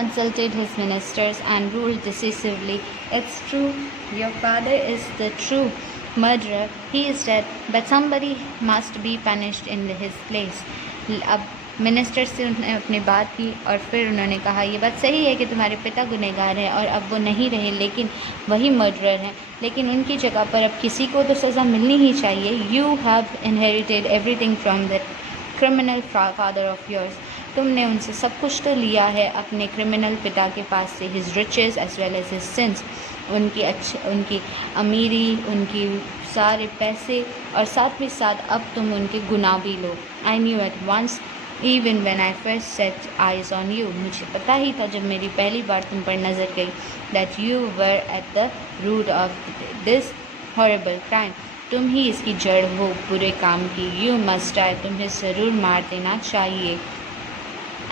consulted his ministers and ruled decisively. It's true, your father is the true murderer. He is dead, but somebody must be punished in his place. अब minister से उन्होंने अपनी बात की और फिर उन्होंने कहा ये बात सही है कि तुम्हारे पिता गुनहगार हैं और अब वो नहीं रहे, लेकिन वही मर्डरर हैं, लेकिन उनकी जगह पर अब किसी को तो सज़ा मिलनी ही चाहिए. You have inherited everything from the criminal father of yours. तुमने उनसे सब कुछ तो लिया है अपने क्रिमिनल पिता के पास से. His riches as well as his sins. उनकी अमीरी, उनकी सारे पैसे और साथ ही साथ अब तुम उनके गुनाह भी लो. I knew at once even when I first set eyes on you. मुझे पता ही था जब मेरी पहली बार तुम पर नज़र गई that you were at the root of this horrible crime. तुम ही इसकी जड़ हो बुरे काम की. You must die. तुम्हें ज़रूर मार देना चाहिए.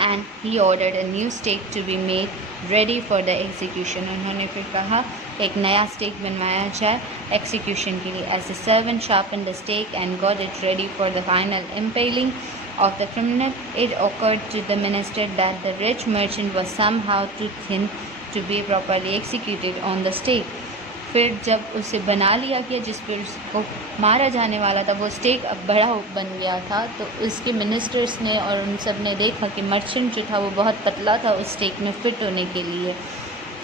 And he ordered a new stake to be made ready for the execution. उन्होंने फिर कहा एक नया स्टेक बनवाया जाए एग्जीक्यूशन के लिए. As the servant sharpen the stake and got it ready for the final impaling of the criminal, it occurred to the minister that the rich merchant was somehow too thin to be properly executed on the stake. फिर जब उसे बना लिया गया जिस पर उसको मारा जाने वाला था, वो स्टेक अब बड़ा बन गया था, तो उसके मिनिस्टर्स ने और उन सब ने देखा कि मर्चेंट जो था वो बहुत पतला था उस स्टेक में फिट होने के लिए.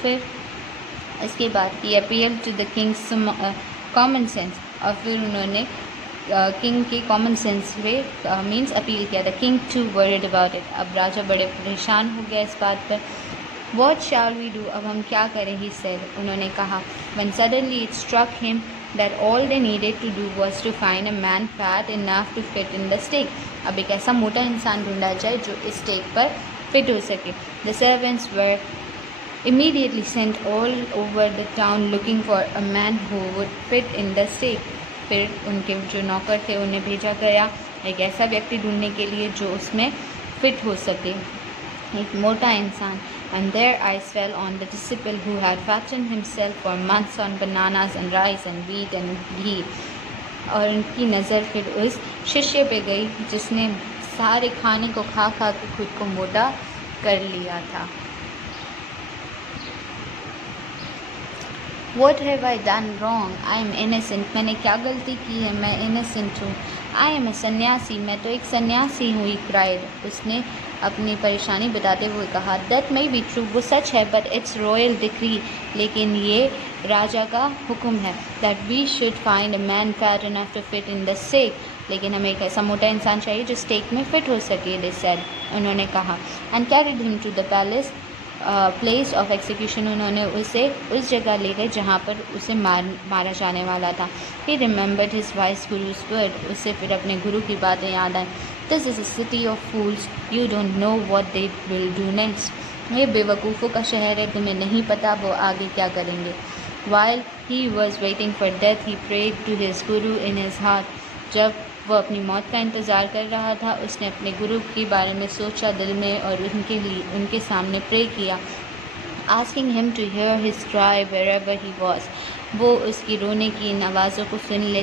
फिर इसके बाद ही appeal to the king's common sense. और फिर उन्होंने किंग के कॉमन सेंस पे मीन्स अपील किया था. King too worried about it. अब राजा बड़े परेशान हो गया इस बात पर. What shall we do. अब हम क्या करें, ही सेड. उन्होंने कहा. When suddenly it struck him that all they needed to do was to find a man fat enough to fit in the stake. अब एक ऐसा मोटा इंसान ढूंढा जाए जो इस स्टेक पर फिट हो सके. The servants were immediately sent all over the town looking for a man who would fit in the stake. फिर उनके जो नौकर थे उन्हें भेजा गया एक ऐसा व्यक्ति ढूंढने के लिए जो उसमें फिट हो सके, एक मोटा इंसान. And their eyes fell on the disciple who had fattened himself for months on bananas and rice and wheat and ghee. और उनकी नज़र फिर उस शिष्य पे गई जिसने सारे खाने को खा खा के खुद को मोटा कर लिया था. What have I done wrong? I am innocent. मैंने क्या गलती की है, मैं innocent हूँ. I am a सन्यासी. मैं तो एक सन्यासी हूँ. He cried. उसने अपनी परेशानी बताते हुए कहा. That may be true. वो सच है, but it's royal decree. लेकिन ये राजा का हुक्म है. That we should find a man fat enough to fit in the stake. लेकिन हमें एक ऐसा मोटा इंसान चाहिए जो स्टेक में फिट हो सके. They said. उन्होंने कहा. And carried him to the palace. Place of execution. उन्होंने उसे उस जगह ले गए जहाँ पर उसे मारा जाने वाला था. He remembered his wise guru's word. उससे फिर अपने गुरु की बातें याद आई. This is a city of fools. You don't know what they will do next. ये बेवकूफ़ों का शहर है, तुम्हें नहीं पता वो आगे क्या करेंगे. While he was waiting for death he prayed to his guru in his heart. जब वो अपनी मौत का इंतज़ार कर रहा था उसने अपने गुरु के बारे में सोचा दिल में और उनके सामने प्रे किया. Asking him to hear his cry wherever he was. वो उसकी रोने की इन आवाज़ों को सुन ले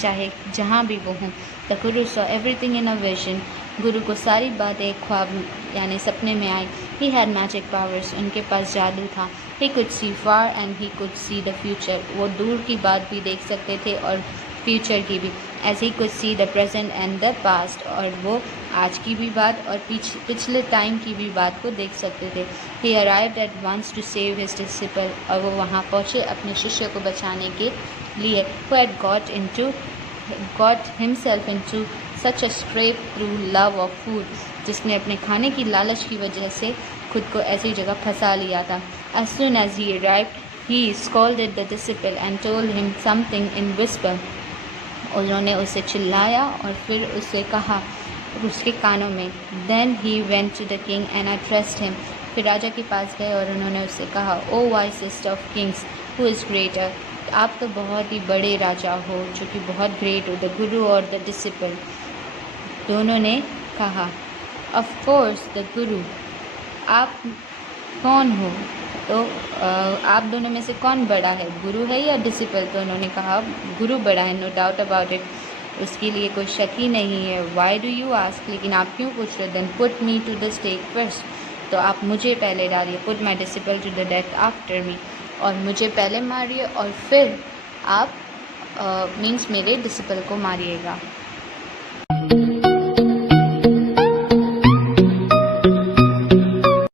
चाहे जहाँ भी वो हों. The guru saw everything in a vision. गुरु को सारी बातें ख्वाब यानी सपने में आई. He had magic powers. उनके पास जादू था. He could see far and he could see the future. वो दूर की बात भी देख सकते थे और फ्यूचर की भी. As he could see the present and the past. और वो आज की भी बात और पिछले टाइम की भी बात को देख सकते थे. He arrived at once to save his disciple. और वो वहाँ पहुँचे अपने शिष्य को बचाने के लिए. Who had got himself into such a scrape through love of food. जिसने अपने खाने की लालच की वजह से खुद को ऐसी जगह फंसा लिया था. As soon as he arrived he scolded the disciple and told him something in whisper. उन्होंने उसे चिल्लाया और फिर उसे कहा उसके कानों में. Then he went to the king and addressed him. फिर राजा के पास गए और उन्होंने उससे कहा. O wisest of kings, who is greater? आप तो बहुत ही बड़े राजा हो जो कि बहुत ग्रेट हो. द गुरु और द डिसिपल. दोनों ने कहा. Of course the गुरु. आप कौन हो? तो आप दोनों में से कौन बड़ा है, गुरु है या डिसिपल? तो उन्होंने कहा गुरु बड़ा है. No doubt about it. उसके लिए कोई शक ही नहीं है. Why do you ask? लेकिन आप क्यों पूछ रहे? Then put me to the stake first. तो आप मुझे पहले डालिए, put my disciple to the death after me, और मुझे पहले मारिए और फिर आप मीन्स मेरे डिसिपल को मारिएगा।